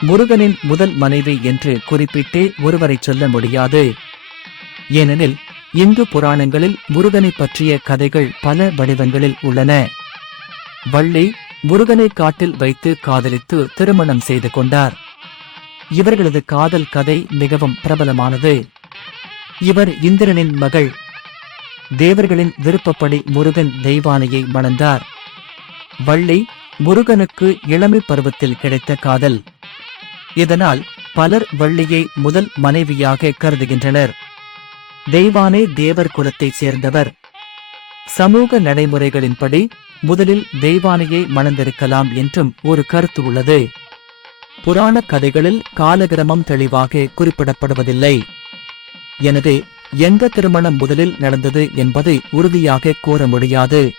முருகனின் முதல் மனைவி என்று குறிப்பிட்டே ஒருவரை சொல்ல முடியாது. ஏனெனில் இந்து புராணங்களில் முருகனைப் பற்றிய கதைகள் பல வடிவங்களில் உள்ளன. வள்ளி முருகனை காட்டில் வைத்து காதலித்து திருமணம் செய்து கொண்டார். இவர்களது காதல் கதை மிகவும் பிரபலமானது. இவர் இந்திரனின் மகள். தேவர்களின் விருப்பப்படி முருகன் தெய்வானையை மணந்தார். வள்ளி முருகனுக்கு இளமை பருவத்தில் கிடைத்த காதல். இதனால் பலர் வள்ளியை முதல் மனைவியாக கருதுகின்றனர். தெய்வானை தேவர் குலத்தைச் சேர்ந்தவர். சமூக நடைமுறைகளின்படி முதலில் தெய்வானையை மணந்திருக்கலாம் என்றும் ஒரு கருத்து உள்ளது. புராண கதைகளில் காலகிரமம் தெளிவாக குறிப்பிடப்படுவதில்லை. எனவே எந்த திருமணம் முதலில் நடந்தது என்பதை உறுதியாக கூற முடியாது.